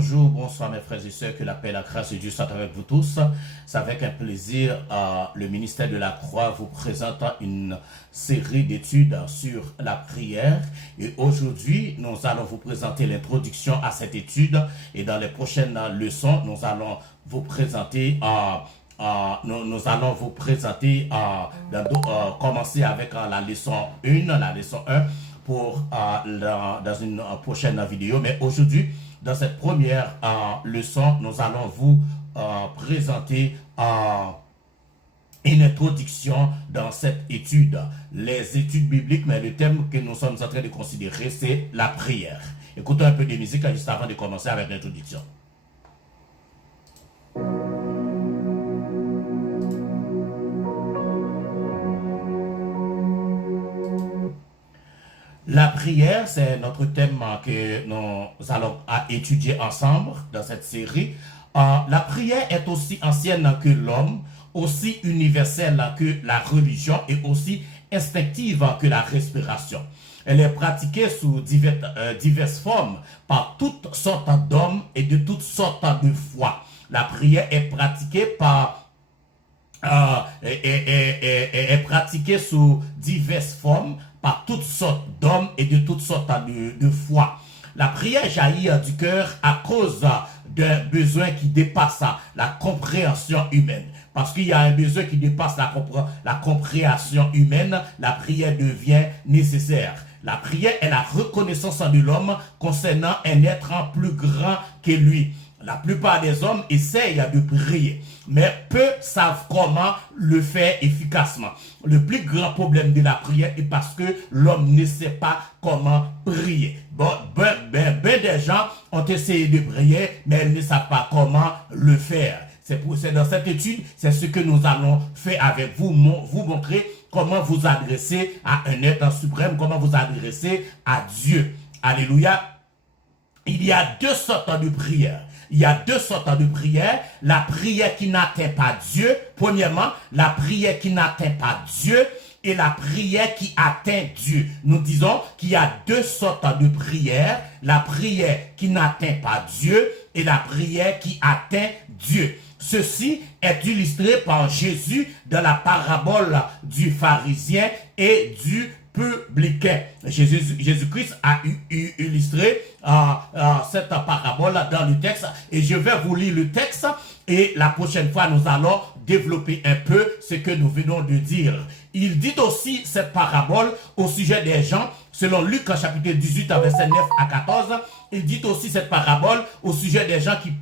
Bonjour, bonsoir mes frères et sœurs, que la paix et la grâce de Dieu soient avec vous tous. C'est avec un plaisir, le ministère de la Croix vous présente une série d'études sur la prière. Et aujourd'hui, nous allons vous présenter l'introduction à cette étude. Et dans les prochaines leçons, nous allons vous présenter commencer avec la leçon 1, pour dans une prochaine vidéo. Mais aujourd'hui, dans cette première leçon, nous allons vous présenter une introduction dans cette étude, les études bibliques, mais le thème que nous sommes en train de considérer, c'est la prière. Écoutons un peu de musique juste avant de commencer avec l'introduction. La prière, c'est notre thème que nous allons étudier ensemble dans cette série. La prière est aussi ancienne que l'homme, aussi universelle que la religion et aussi instinctive que la respiration. Elle est pratiquée sous diverses formes par toutes sortes d'hommes et de toutes sortes de foi. La prière est pratiquée est pratiquée sous diverses formes par toutes sortes d'hommes et de toutes sortes de foi. La prière jaillit du cœur à cause d'un besoin qui dépasse la compréhension humaine. Parce qu'il y a un besoin qui dépasse la compréhension humaine, la prière devient nécessaire. La prière est la reconnaissance de l'homme concernant un être plus grand que lui. La plupart des hommes essayent de prier, mais peu savent comment le faire efficacement. Le plus grand problème de la prière est parce que l'homme ne sait pas comment prier. Ben des gens ont essayé de prier, mais ils ne savent pas comment le faire. C'est dans cette étude, c'est ce que nous allons faire avec vous, vous montrer comment vous adresser à un être suprême, comment vous adresser à Dieu. Alléluia. Il y a deux sortes de prières. Il y a deux sortes de prières. La prière qui n'atteint pas Dieu. Premièrement, la prière qui n'atteint pas Dieu et la prière qui atteint Dieu. Nous disons qu'il y a deux sortes de prières. La prière qui n'atteint pas Dieu et la prière qui atteint Dieu. Ceci est illustré par Jésus dans la parabole du pharisien et du publicain. Jésus-Christ a illustré cette parabole dans le texte et je vais vous lire le texte et la prochaine fois nous allons développer un peu ce que nous venons de dire. Il dit aussi cette parabole au sujet des gens, selon Luc chapitre 18 verset 9 à 14, il dit aussi cette parabole au sujet des gens qui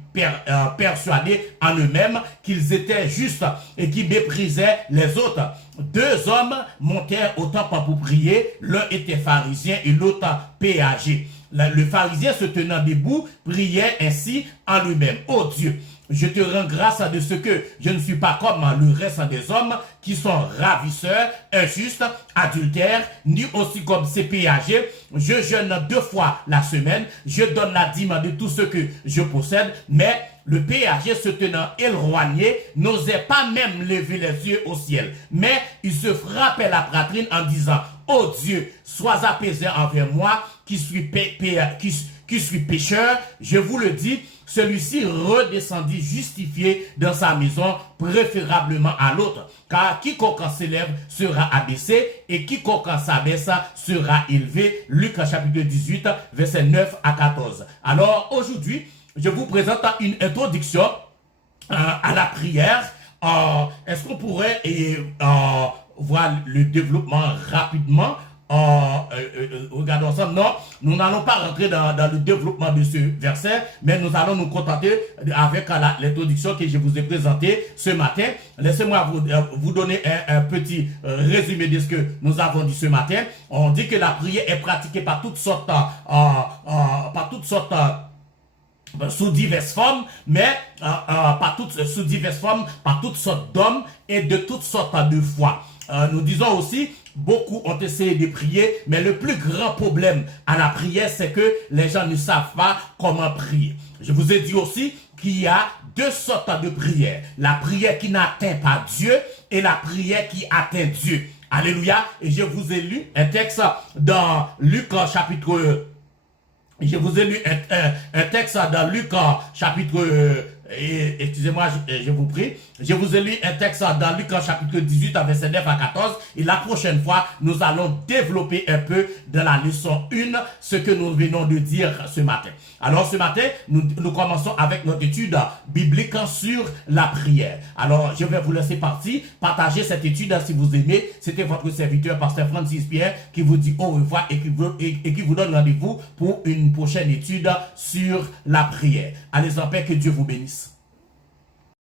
persuadés en eux-mêmes qu'ils étaient justes et qui méprisaient les autres. Deux hommes montèrent au temple pour prier, l'un était pharisien et l'autre péager. Le pharisien se tenant debout priait ainsi en lui-même: « Ô Dieu, je te rends grâce de ce que je ne suis pas comme le reste des hommes qui sont ravisseurs, injustes, adultères, ni aussi comme ces péagers. Je jeûne 2 fois la semaine, je donne la dîme de tout ce que je possède. » Mais le péager se tenant éloigné n'osait pas même lever les yeux au ciel. Mais il se frappait la poitrine en disant: « Ô Dieu, sois apaisé envers moi qui suis pécheur. » Je vous le dis, celui-ci redescendit justifié dans sa maison, préférablement à l'autre. Car quiconque s'élève sera abaissé et quiconque s'abaisse sera élevé. Luc chapitre 18, verset 9 à 14. Alors aujourd'hui, je vous présente une introduction à la prière. Est-ce qu'on pourrait voir le développement rapidement? Regardons ensemble. Non, nous n'allons pas rentrer dans le développement de ce verset, mais nous allons nous contenter avec l'introduction que je vous ai présentée ce matin. Laissez-moi vous donner un petit résumé de ce que nous avons dit ce matin. On dit que la prière est pratiquée par toutes sortes sous diverses formes, mais par toutes sortes d'hommes et de toutes sortes de foi. Nous disons aussi, beaucoup ont essayé de prier, mais le plus grand problème à la prière, c'est que les gens ne savent pas comment prier. Je vous ai dit aussi qu'il y a deux sortes de prières. La prière qui n'atteint pas Dieu et la prière qui atteint Dieu. Alléluia. Et je vous ai lu un texte dans Luc chapitre Je vous ai lu un texte dans Luc chapitre, excusez-moi, je vous prie. Je vous ai lu un texte dans Luc chapitre 18 verset 9 à 14. Et la prochaine fois, nous allons développer un peu dans la leçon 1 ce que nous venons de dire ce matin. Alors ce matin, nous commençons avec notre étude biblique sur la prière. Alors je vais vous laisser partager cette étude si vous aimez. C'était votre serviteur, Pasteur Francis Pierre, qui vous dit au revoir et qui vous donne rendez-vous pour une prochaine étude sur la prière. Allez en paix, que Dieu vous bénisse.